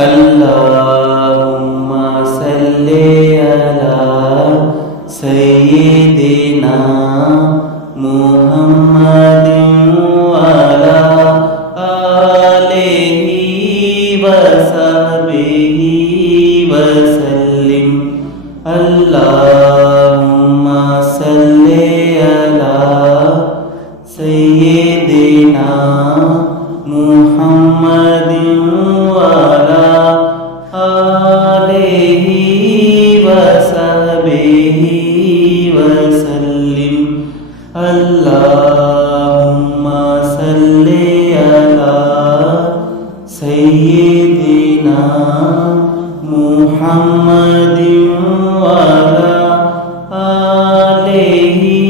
अल्लाहुम्मा सल्ली अला सय्यिदिना मुहम्मदिन वअला आलिहि वसहबिहि वसल्लिम। अल्लाहुम्मा सल्ली अला सय्यिदिना मुहम्मदिन वअला आलिहि वसहबिहि वसल्लिम। अल्लाहुम्मा सल्ली अला सय्यिदिना मुहम्मदिन वअला आलिहि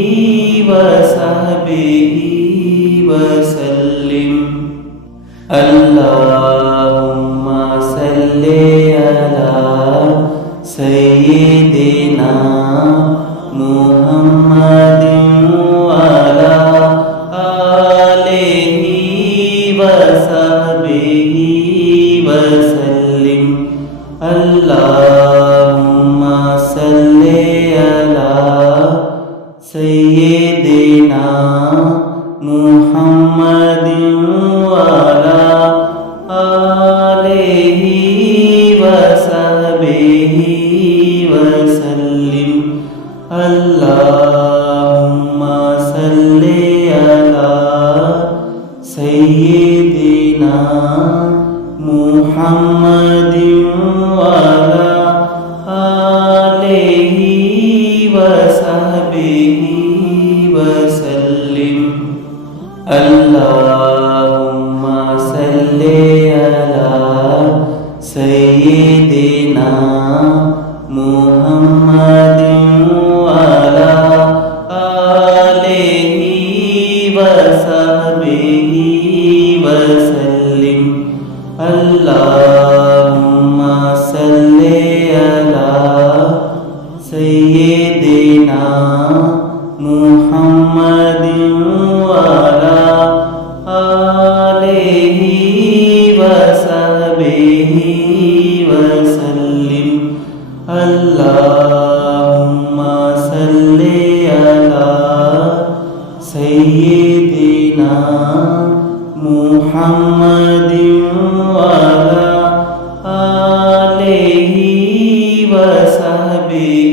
वसहबिहि वसल्लिम। अल्लाहुम्मा सल्ली अला सय्यिदिना मुहम्मदिन वअला आलिहि वसहबिहि वसल्लिम। अल्लाहुम्मा सल्ली अला सय्यिदिना मुहम्मदिन वअला आलिहि वसहबिहि वसल्लिम। अल्लाहुम्मा सल्ली अला सय्यिदिना मुहम्मदिन वअला आलिहि वसहबिहि वसल्लिम। अल्लाहुम्मा सल्ली अला सय्यिदिना मुहम्मदिन वअला आलिहि वसहबिहि वसल्लिम। अल्लाहुम्मा सल्ली अला सय्यिदिना मुहम्मदिन वअला आलिहि वसहबिहि वसल्लिम। अल्लाहुम्मा सल्ली अला सय्यिदिना मुहम्मदिन वअला आलिहि वसहबिहि